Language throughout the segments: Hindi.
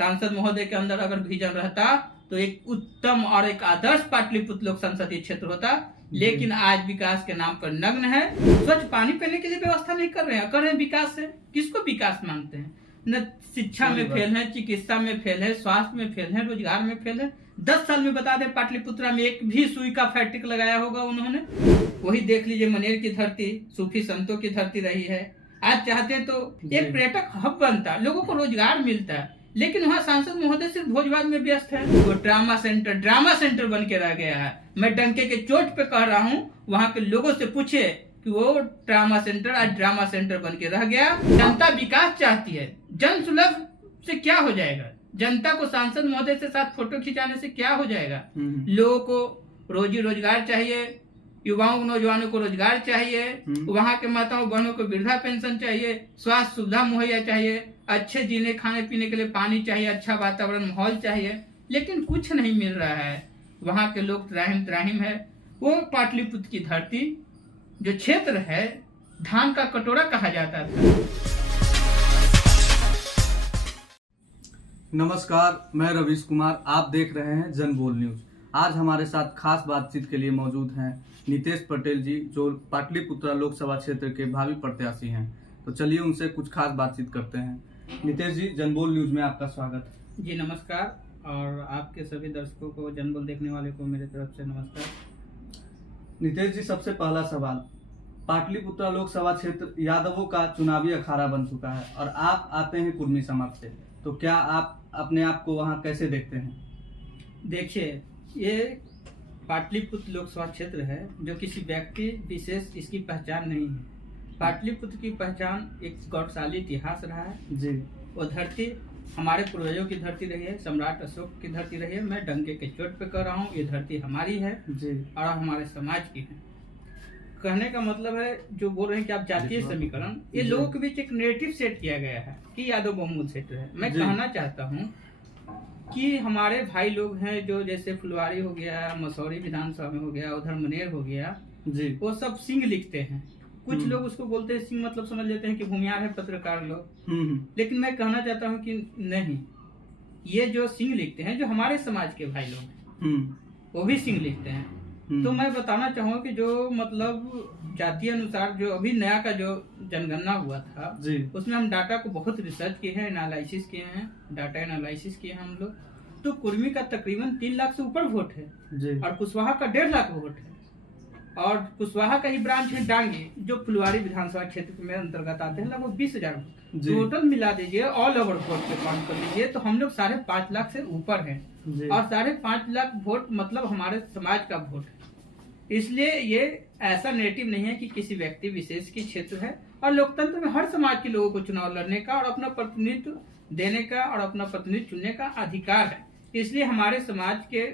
सांसद महोदय के अंदर अगर विजन रहता तो एक उत्तम और एक आदर्श पाटलिपुत्र लोक संसदीय क्षेत्र होता। लेकिन आज विकास के नाम पर नग्न है। स्वच्छ पानी पीने के लिए व्यवस्था नहीं कर रहे हैं, कर रहे हैं विकास है। किसको विकास मानते हैं? न शिक्षा में फेल है, चिकित्सा में फेल है, स्वास्थ्य में फेल है, रोजगार में फेल है। 10 साल में बता दें पाटलिपुत्रा में एक भी सुई का फैक्ट्रिक लगाया होगा उन्होंने? वही देख लीजिए, मनेर की धरती सूफी संतों की धरती रही है। आज चाहते हैं तो एक पर्यटक हब बनता, लोगों को रोजगार मिलता है, लेकिन वहाँ सांसद महोदय सिर्फ भोजवाद में व्यस्त है। वो ड्रामा सेंटर बन के रह गया है। मैं डंके के चोट पे कह रहा हूँ, वहाँ के लोगों से पूछे कि वो ड्रामा सेंटर आज ड्रामा सेंटर बन के रह गया। जनता विकास चाहती है, जन सुलभ से क्या हो जाएगा? जनता को सांसद महोदय से साथ फोटो खिंचाने से क्या हो जाएगा? लोगों को रोजी रोजगार चाहिए, युवाओं नौजवानों को रोजगार चाहिए, वहाँ के माताओं बहनों को वृद्धा पेंशन चाहिए, स्वास्थ्य सुविधा मुहैया चाहिए, अच्छे जीने खाने पीने के लिए पानी चाहिए, अच्छा वातावरण माहौल चाहिए, लेकिन कुछ नहीं मिल रहा है। वहाँ के लोग त्राहिम है। वो पाटलिपुत्र की धरती जो क्षेत्र है, धान का कटोरा कहा जाता था। नमस्कार, मैं रवीश कुमार, आप देख रहे हैं जनबोल न्यूज। आज हमारे साथ खास बातचीत के लिए मौजूद हैं नितेश पटेल जी, जो पाटलिपुत्रा लोकसभा क्षेत्र के भावी प्रत्याशी हैं। तो चलिए उनसे कुछ खास बातचीत करते हैं। नितेश जी, जनबोल न्यूज में आपका स्वागत है। जी नमस्कार, और आपके सभी दर्शकों को, जनबोल देखने वाले को मेरे तरफ से नमस्कार। नितेश जी, सबसे पहला सवाल, पाटलिपुत्रा लोकसभा क्षेत्र यादवों का चुनावी अखाड़ा बन चुका है और आप आते हैं कुर्मी समाज से, तो क्या आप अपने आप को वहाँ कैसे देखते हैं? देखिए, ये पाटलिपुत्र लोकसभा क्षेत्र है जो किसी व्यक्ति विशेष इसकी पहचान नहीं है। पाटलिपुत्र की पहचान एक गौरवशाली इतिहास रहा है जी। वो धरती हमारे पूर्वजों की धरती रही है, सम्राट अशोक की धरती रही है। मैं डंके के चोट पे कह रहा हूँ, ये धरती हमारी है जी, और हमारे समाज की है। कहने का मतलब है, जो बोल रहे हैं कि आप जातीय समीकरण, ये लोगों के बीच एक नेरेटिव सेट किया गया है कि यादव बहुमूल क्षेत्र है। मैं कहना चाहता हूँ कि हमारे भाई लोग हैं जो जैसे फुलवारी हो गया, मसौरी विधानसभा में हो गया, उधर मनेर हो गया जी, वो सब सिंह लिखते हैं। कुछ लोग उसको बोलते हैं सिंह, मतलब समझ लेते हैं कि भूमियार है, पत्रकार लोग। लेकिन मैं कहना चाहता हूँ कि नहीं, ये जो सिंह लिखते हैं, जो हमारे समाज के भाई लोग हैं, वो भी सिंह लिखते हैं। तो मैं बताना चाहूँगा कि जो मतलब जातीय अनुसार जो अभी नया का जो जनगणना हुआ था जी, उसमें हम डाटा को बहुत रिसर्च किए हैं, एनालिसिस किए हैं, डाटा एनालिसिस किए हैं हम लोग। तो कुर्मी का तकरीबन 3 लाख से ऊपर वोट है जी, और कुशवाहा का 1.5 लाख वोट है। और कुशवाहा का ही ब्रांच है डांगी, जो फुलवारी विधानसभा क्षेत्र में अंतर्गत आते हैं, लगभग 20,000 वोट। टोटल मिला दीजिए, ऑल ओवर वोट पे काउंट कर लीजिए, तो हम लोग 5.5 लाख से ऊपर हैं। और 5.5 लाख वोट मतलब हमारे समाज का वोट है। इसलिए ये ऐसा नेरेटिव नहीं है कि किसी व्यक्ति विशेष की क्षेत्र है। और लोकतंत्र में हर समाज के लोगों को चुनाव लड़ने का और अपना प्रतिनिधित्व देने का और अपना प्रतिनिधि चुनने का अधिकार है। इसलिए हमारे समाज के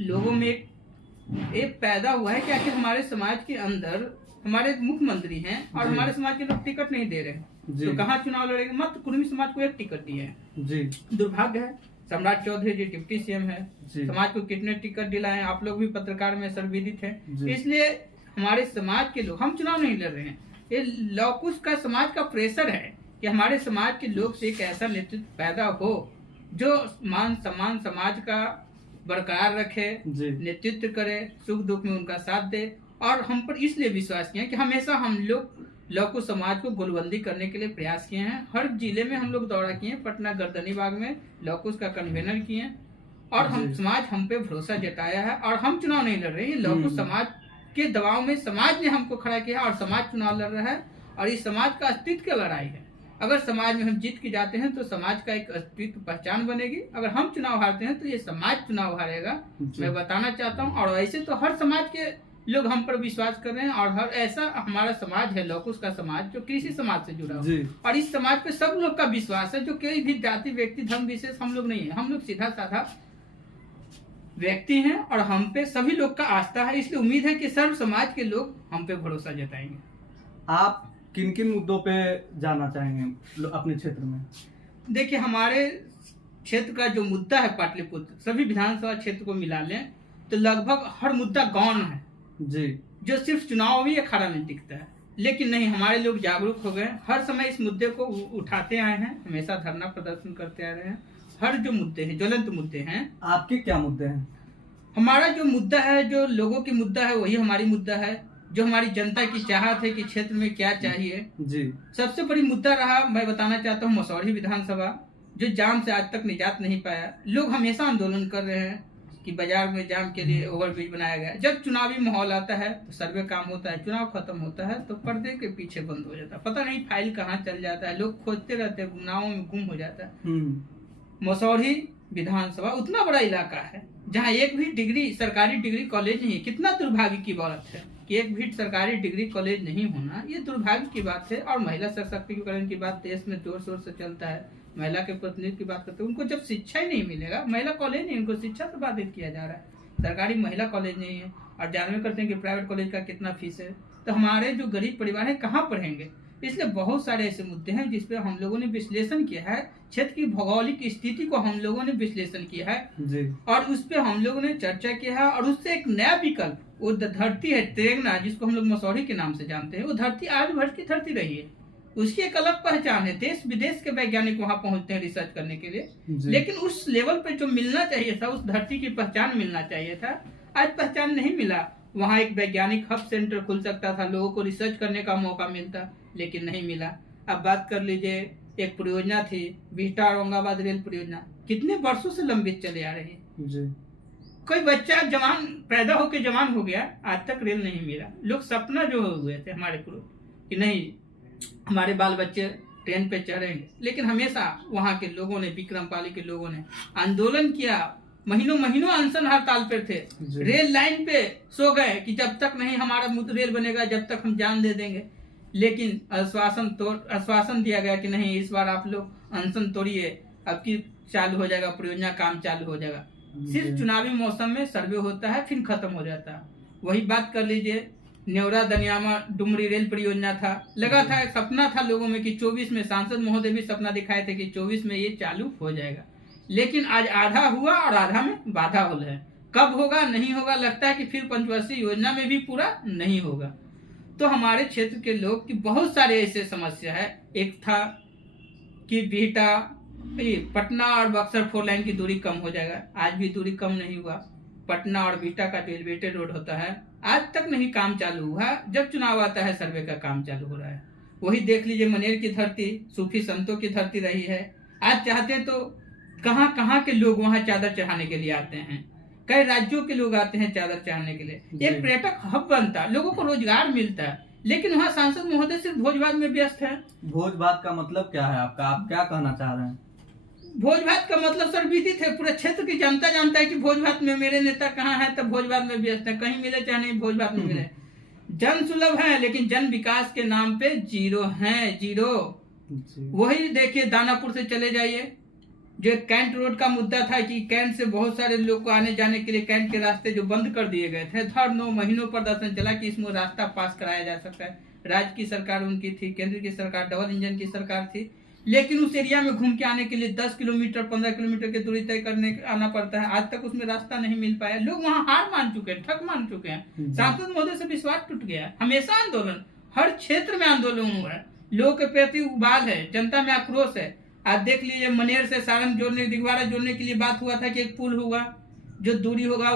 लोगों में एक पैदा हुआ है कि आखिर हमारे समाज के अंदर हमारे मुख्यमंत्री हैं और हमारे समाज के लोग टिकट नहीं दे रहे हैं, तो कहाँ चुनाव लड़ेंगे? मत कुर्मी समाज को एक टिकट दिए हैं। दुर्भाग्य है, सम्राट चौधरी जी डिप्टी सीएम है, समाज को कितने टिकट दिलाए, आप लोग भी पत्रकार में सर्वविदित हैं। इसलिए हमारे समाज के लोग, हम चुनाव नहीं लड़ रहे हैं, ये लौकुश का समाज का प्रेशर है कि हमारे समाज के लोग से एक ऐसा नेतृत्व पैदा हो जो मान सम्मान समाज का बरकरार रखे, नेतृत्व करे, सुख दुख में उनका साथ दे। और हम पर इसलिए विश्वास किया कि हमेशा हम लोग लौकुश समाज को गोलबंदी करने के लिए प्रयास किए हैं। हर जिले में हम लोग दौरा किए, पटना गर्दनीबाग में लौकुश का कन्वेनर किए, और हम समाज हम पे भरोसा जताया है। और हम चुनाव नहीं लड़ रहे हैं, लौकुश समाज के दबाव में समाज ने हमको खड़ा किया और समाज चुनाव लड़ रहा है। और इस समाज का अस्तित्व की लड़ाई है। अगर समाज में हम जीत के जाते हैं तो समाज का एक अस्तित्व पहचान बनेगी, अगर हम चुनाव हारते हैं तो ये समाज चुनाव हारेगा। मैं बताना चाहता हूँ, और ऐसे तो हर समाज के लोग हम पर विश्वास कर रहे हैं। और हर ऐसा हमारा समाज है लौकुश का समाज, जो कृषि समाज से जुड़ा हुआ, और इस समाज पे सब लोग का विश्वास है, जो कोई भी जाति व्यक्ति धर्म विशेष हम लोग नहीं है। हम लोग सीधा साधा व्यक्ति हैं और हम पे सभी लोग का आस्था है। इसलिए उम्मीद है कि सर्व समाज के लोग हम पे भरोसा जताएंगे। आप किन किन मुद्दों पे जाना चाहेंगे अपने क्षेत्र में? देखिए, हमारे क्षेत्र का जो मुद्दा है पाटलिपुत्र, सभी विधानसभा क्षेत्र को मिला लें तो लगभग हर मुद्दा गौण है जी, जो सिर्फ चुनावी अखाड़ा में टिकता है। लेकिन नहीं, हमारे लोग जागरूक हो गए, हर समय इस मुद्दे को उठाते आए हैं, हमेशा धरना प्रदर्शन करते आ रहे हैं। हर जो मुद्दे हैं, ज्वलंत मुद्दे हैं। आपके क्या मुद्दे हैं? हमारा जो मुद्दा है, जो लोगों की मुद्दा है, वही हमारी मुद्दा है। जो हमारी जनता की चाहत है कि क्षेत्र में क्या चाहिए जी। सबसे बड़ी मुद्दा रहा, मैं बताना चाहता हूँ, मसौढ़ी विधानसभा जो जाम से आज तक निजात नहीं पाया। लोग हमेशा आंदोलन कर रहे हैं कि बाजार में जाम के लिए ओवरब्रिज बनाया गया। जब चुनावी माहौल आता है तो सर्वे काम होता है, चुनाव खत्म होता है तो पर्दे के पीछे बंद हो जाता है, पता नहीं फाइल कहाँ चल जाता है, लोग खोजते रहते हैं, गुमनाहों में गुम हो जाता है। मसौढ़ी विधानसभा उतना बड़ा इलाका है जहाँ एक भी डिग्री सरकारी डिग्री कॉलेज नहीं है। कितना दुर्भाग्य की बात है कि एक भी सरकारी डिग्री कॉलेज नहीं होना, ये दुर्भाग्य की बात है। और महिला सशक्तिकरण की बात देश में जोर शोर से चलता है, महिला के प्रतिनिधित्व की बात करते हैं, उनको जब शिक्षा ही नहीं मिलेगा, महिला कॉलेज नहीं, उनको शिक्षा से बाधित किया जा रहा है, सरकारी महिला कॉलेज नहीं है, और जानवे करते हैं कि प्राइवेट कॉलेज का कितना फीस है। तो हमारे जो गरीब परिवार है कहाँ पढ़ेंगे? इसलिए बहुत सारे ऐसे मुद्दे हैं जिसपे हम लोगों ने विश्लेषण किया है, क्षेत्र की भौगोलिक स्थिति को हम लोगों ने विश्लेषण किया है जी। और उस पे हम लोगों ने चर्चा किया है। और उससे एक नया विकल्प, वो धरती है तेलंगाना, जिसको हम लोग मसौढ़ी के नाम से जानते हैं, वो धरती आज भर की धरती रही है, उसकी एक अलग पहचान है। देश विदेश के वैज्ञानिक वहां पहुंचते हैं रिसर्च करने के लिए, लेकिन उस लेवल पे जो मिलना चाहिए था, उस धरती की पहचान मिलना चाहिए था, आज पहचान नहीं मिला। वहां एक वैज्ञानिक हब सेंटर खुल सकता था, लोगों को रिसर्च करने का मौका मिलता, लेकिन नहीं मिला। अब बात कर लीजिए, एक परियोजना थी बिहटा औरंगाबाद रेल परियोजना, कितने वर्षों से लंबित चले आ रही है जी। कोई बच्चा जवान पैदा होकर जवान हो गया, आज तक रेल नहीं मिला। लोग सपना जो हो गए थे हमारे पूर्व कि नहीं हमारे बाल बच्चे ट्रेन पे चढ़ेंगे, लेकिन हमेशा वहां के लोगों ने, विक्रमपाली के लोगों ने आंदोलन किया, महीनों महीनों अनशन हड़ताल पे थे, रेल लाइन पे सो गए कि जब तक नहीं हमारा रेल बनेगा जब तक हम जान दे देंगे। लेकिन आश्वासन दिया गया कि नहीं इस बार आप लोग अनशन तोड़िए, अब की चालू हो जाएगा परियोजना, काम चालू हो जाएगा। सिर्फ चुनावी मौसम में सर्वे होता है, फिर खत्म हो जाता है। वही बात कर लीजिए, नेवरा दनियामा डुमरी रेल परियोजना था, लगा था, सपना था लोगों में कि 24 में, सांसद महोदय भी सपना दिखाए थे कि 24 में ये चालू हो जाएगा, लेकिन आज आधा हुआ और आधा में बाधा हो है। कब होगा नहीं होगा, लगता है कि फिर पंचवर्षीय योजना में भी पूरा नहीं होगा। तो हमारे क्षेत्र के लोग की बहुत सारे ऐसे समस्या है। एक था कि बिहटा पटना और बक्सर 4 लाइन की दूरी कम हो जाएगा, आज भी दूरी कम नहीं हुआ। पटना और बिहटा का जो एलिवेटेड रोड होता है आज तक नहीं काम चालू हुआ, जब चुनाव आता है सर्वे का काम चालू हो रहा है। वही देख लीजिए, मनेर की धरती सूफी संतों की धरती रही है, आज चाहते तो कहाँ कहाँ के लोग वहाँ चादर चढ़ाने के लिए आते हैं, कई राज्यों के लोग आते हैं चादर चढ़ाने के लिए, एक पर्यटक हब बनता, लोगों को रोजगार मिलता, लेकिन वहाँ सांसद महोदय सिर्फ भोज भात में व्यस्त है। भोज भात का मतलब क्या है आपका, आप क्या कहना चाह रहे हैं? भोज भात का मतलब सर विदित है, पूरे क्षेत्र की जनता जानता है कि भोज भात में मेरे नेता कहाँ है, तो भोज भात में व्यस्त है, कहीं मिले चाहे नहीं, भोज भात में मिले। जन सुलभ है लेकिन जन विकास के नाम पे जीरो है, जीरो। वही देखिए, दानापुर से चले जाइए, जो कैंट रोड का मुद्दा था कि कैंट से बहुत सारे लोग को आने जाने के लिए कैंट के रास्ते जो बंद कर दिए गए थे, हर 9 महीनों प्रदर्शन चला कि इसमें रास्ता पास कराया जा सकता है। राज्य की सरकार उनकी थी, केंद्र की सरकार डबल इंजन की सरकार थी, लेकिन उस एरिया में घूम के आने के लिए 10 किलोमीटर 15 किलोमीटर की दूरी तय करने आना पड़ता है। आज तक उसमें रास्ता नहीं मिल पाया, लोग वहाँ हार मान चुके हैं, ठग मान चुके हैं, सांसद महोदय से विश्वास टूट गया। हमेशा आंदोलन, हर क्षेत्र में आंदोलन हुआ है, लोगों के प्रति उबाल है, जनता में आक्रोश है। आज देख लीजिए, मनेर से सारण जोड़ने, दिगवाड़ा जोड़ने के लिए बात हुआ था कि एक पुल होगा, जो दूरी होगा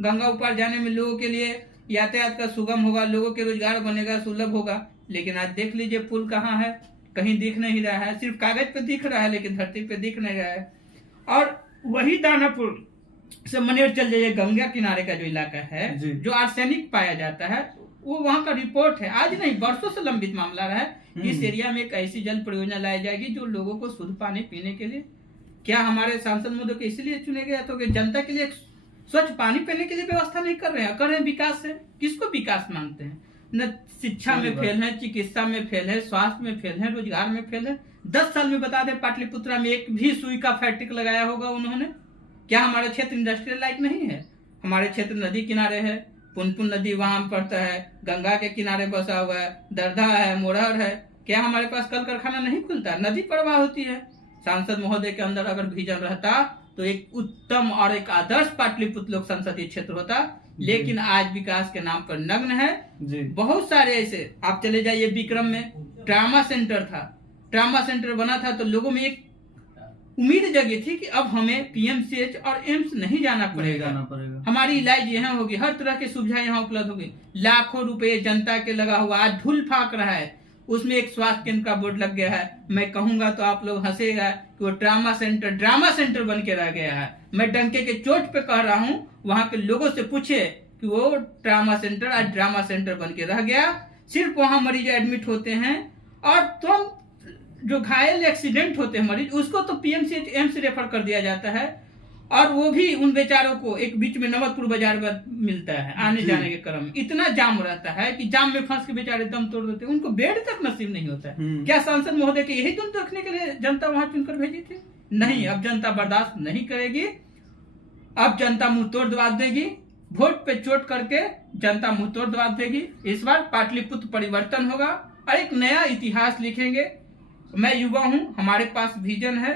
गंगा ऊपर जाने में लोगों के लिए यातायात का सुगम होगा, लोगों के रोजगार बनेगा, सुलभ होगा। लेकिन आज देख लीजिए पुल कहाँ है, कहीं दिख नहीं रहा है, सिर्फ कागज पे दिख रहा है लेकिन धरती पे दिख नहीं रहा है। और वही दानापुर से मनेर चल जाइए, गंगा किनारे का जो इलाका है, जो आर्सेनिक पाया जाता है, वो वहाँ का रिपोर्ट है, आज नहीं वर्षों से लंबित मामला रहा है। इस एरिया में एक ऐसी जल परियोजना लाई जाएगी जो लोगों को शुद्ध पानी पीने के लिए, क्या हमारे सांसद महोदय को इसलिए चुने गए तो कि जनता के लिए स्वच्छ पानी पीने के लिए व्यवस्था नहीं कर रहे हैं, कर रहे हैं विकास है। किसको विकास मानते हैं? न शिक्षा में फेल है, चिकित्सा में फेल है, स्वास्थ्य में फेल है, रोजगार में फेल है। 10 साल में बता दें, पाटलिपुत्रा में एक भी सुई का फैक्ट्रिक लगाया होगा उन्होंने? क्या हमारा क्षेत्र इंडस्ट्रियल लाइक नहीं है? हमारे क्षेत्र नदी किनारे है, पुनपुन नदी वहां पड़ता है, गंगा के किनारे बसा हुआ है, दरधा है, मोरहर है। क्या हमारे पास कल कारखाना नहीं खुलता? नदी प्रवाह होती है। सांसद महोदय के अंदर अगर विजन रहता तो एक उत्तम और एक आदर्श पाटलिपुत्र लोक संसदीय क्षेत्र होता, लेकिन आज विकास के नाम पर नग्न है। बहुत सारे ऐसे, आप चले जाइए विक्रम में ट्रामा सेंटर था, ट्रामा सेंटर बना था तो लोगों में एक उम्मीद जगी थी कि अब हमें पीएमसीएच और एम्स नहीं जाना पड़ेगा, हमारी इलाज यहाँ होगी, हर तरह की सुविधा यहाँ उपलब्ध होगी। लाखों रुपए जनता के लगा हुआ आज धूल फाक रहा है, उसमें एक स्वास्थ्य केंद्र का बोर्ड लग गया है। मैं कहूंगा तो आप लोग हंसेगा कि वो ड्रामा सेंटर बन के रह गया है। मैं डंके के चोट पे कह रहा हूँ, वहां के लोगों से पूछे कि वो ट्रामा सेंटर आज ड्रामा सेंटर बन के रह गया। सिर्फ वहां मरीज एडमिट होते हैं और तुम जो घायल एक्सीडेंट होते हैं मरीज, उसको तो पीएमसीएच एम्स रेफर कर दिया जाता है, और वो भी उन बेचारों को एक बीच में नमकपुर बाजार में मिलता है आने जाने के क्रम में। इतना जाम रहता है कि जाम में फंस के बेचारे दम तोड़ देते हैं, उनको बेड तक नसीब नहीं होता है। क्या सांसद महोदय के यही दुख रखने के लिए जनता वहां चुनकर भेजी थी? नहीं, अब जनता बर्दाश्त नहीं करेगी, अब जनता मुंह तोड़ जवाब देगी। वोट पे चोट करके जनता मुंह तोड़ जवाब देगी। इस बार पाटलिपुत्र परिवर्तन होगा और एक नया इतिहास लिखेंगे। मैं युवा हूं, हमारे पास विजन है।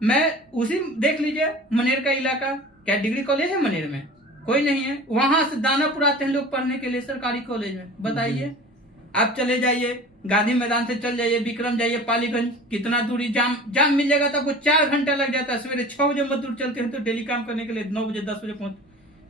मैं उसी देख लीजिए मनेर का इलाका, क्या डिग्री कॉलेज है मनेर में? कोई नहीं है। वहां से दानापुर आते हैं लोग पढ़ने के लिए सरकारी कॉलेज में, बताइए। आप चले जाइए गांधी मैदान से चल जाइए, विक्रम जाइए, पालीगंज, कितना दूरी जाम मिल जाएगा तो आपको 4 घंटा लग जाता है। सवेरे 6 बजे मजदूर चलते हैं तो डेली काम करने के लिए 9 बजे 10 बजे पहुंच,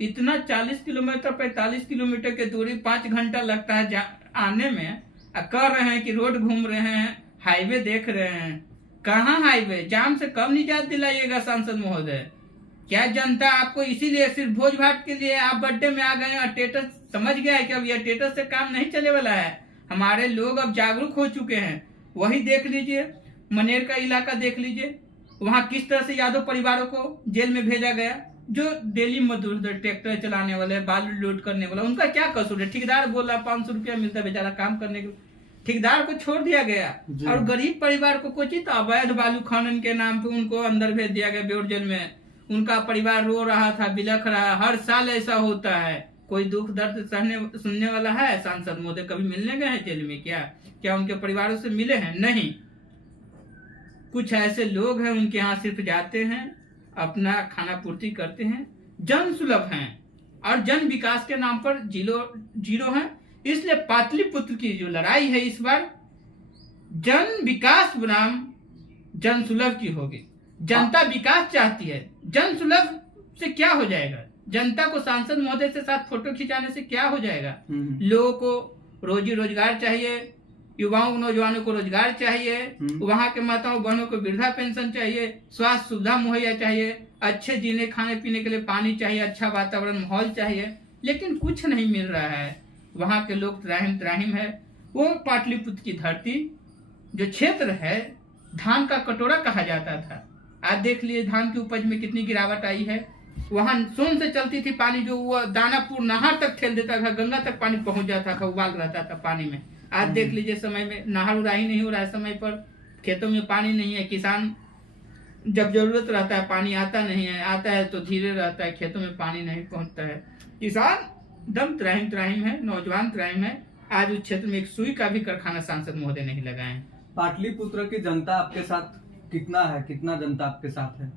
इतना 40 किलोमीटर 45 किलोमीटर की दूरी 5 घंटा लगता है आने में। कर रहे हैं कि रोड घूम रहे हैं, हाईवे देख रहे हैं। कहाँ हाईवे? जाम से कब निजात दिलाइएगा सांसद महोदय? क्या जनता आपको इसीलिए सिर्फ भोज भात के लिए आप बर्थडे में आ गए और स्टेटस समझ गया है कि अब यह स्टेटस से काम नहीं चले वाला है? हमारे लोग अब जागरूक हो चुके हैं। वही देख लीजिए, मनेर का इलाका देख लीजिए, वहां किस तरह से यादव परिवारों को जेल में भेजा गया। जो डेली मजदूर, ट्रैक्टर चलाने वाले, बालू लोड करने वाला, उनका क्या कसूर है? ठेकेदार बोला 500 रुपया मिलता है बेचारा काम करने के, ठेकेदार को छोड़ दिया गया। और गरीब परिवार को कोचित अवैध बालू खनन के नाम पे उनको अंदर भेज दिया गया बेउर जेल में। उनका परिवार रो रहा था, बिलख रहा। हर साल ऐसा होता है। कोई दुख दर्द सुनने वाला है? सांसद महोदय कभी मिलने गए हैं जेल में? क्या उनके परिवारों से मिले हैं? नहीं। कुछ ऐसे लोग हैं, उनके यहाँ सिर्फ जाते हैं, अपना खाना पूर्ति करते हैं, जन सुलभ हैं और जन विकास के नाम पर जीरो हैं। इसलिए पाटलिपुत्र की जो लड़ाई है इस बार जन विकास बनाम जन सुलभ की होगी। जनता विकास चाहती है, जन सुलभ से क्या हो जाएगा? जनता को सांसद महोदय से साथ फोटो खिंचाने से क्या हो जाएगा? लोगों को रोजी रोजगार चाहिए, युवाओं नौजवानों को रोजगार चाहिए, वहां के माताओं बहनों को वृद्धा पेंशन चाहिए, स्वास्थ्य सुविधा मुहैया चाहिए, अच्छे जीने खाने पीने के लिए पानी चाहिए, अच्छा वातावरण माहौल चाहिए, लेकिन कुछ नहीं मिल रहा है। वहां के लोग त्राहिम है। वो पाटलिपुत्र की धरती जो क्षेत्र है, धान का कटोरा कहा जाता था। आज देख लिए धान की उपज में कितनी गिरावट आई है। वहां सोन से चलती थी पानी, जो वो दानापुर नहर तक ठेल देता था, गंगा तक पानी पहुंच जाता था, उबाल रहता था पानी में। आज देख लीजिए समय में नहर उड़ाही नहीं हो रहा है, समय पर खेतों में पानी नहीं है। किसान जब जरूरत रहता है पानी आता नहीं है, आता है तो धीरे रहता है, खेतों में पानी नहीं पहुंचता है। किसान दम त्राहिम है, नौजवान त्राहिम है। आज उस क्षेत्र में एक सुई का भी कारखाना सांसद महोदय नहीं लगाए। पाटलिपुत्र की जनता आपके साथ कितना है? कितना जनता आपके साथ है?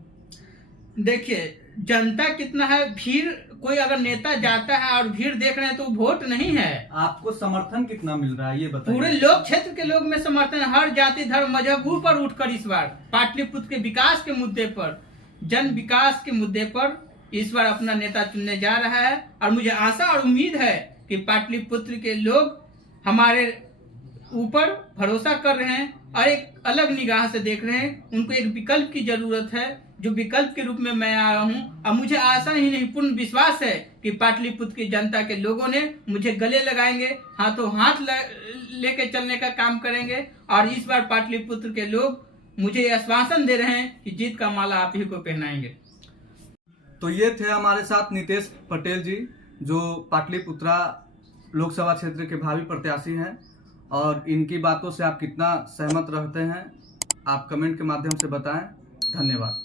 देखिए जनता कितना है, भीड़, कोई अगर नेता जाता है और भीड़ देख रहे हैं तो वोट नहीं है। आपको समर्थन कितना मिल रहा है ये बताइए। पूरे लोक क्षेत्र के लोग में समर्थन है, हर जाति धर्म मजहब ऊपर उठकर इस बार पाटलिपुत्र के विकास के मुद्दे पर, जन विकास के मुद्दे पर इस बार अपना नेता चुनने जा रहा है। और मुझे आशा और उम्मीद है कि पाटलिपुत्र के लोग हमारे ऊपर भरोसा कर रहे हैं और एक अलग निगाह से देख रहे हैं। उनको एक विकल्प की जरूरत है, जो विकल्प के रूप में मैं आया हूँ। और मुझे आशा ही नहीं, पूर्ण विश्वास है कि पाटलिपुत्र की जनता के लोगों ने मुझे गले लगाएंगे, हाथों हाथ लेके चलने का काम करेंगे। और इस बार पाटलिपुत्र के लोग मुझे आश्वासन दे रहे हैं कि जीत का माला आप ही को पहनाएंगे। तो ये थे हमारे साथ नितेश पटेल जी, जो पाटलिपुत्रा लोकसभा क्षेत्र के भावी प्रत्याशी हैं। और इनकी बातों से आप कितना सहमत रहते हैं, आप कमेंट के माध्यम से बताएं। धन्यवाद।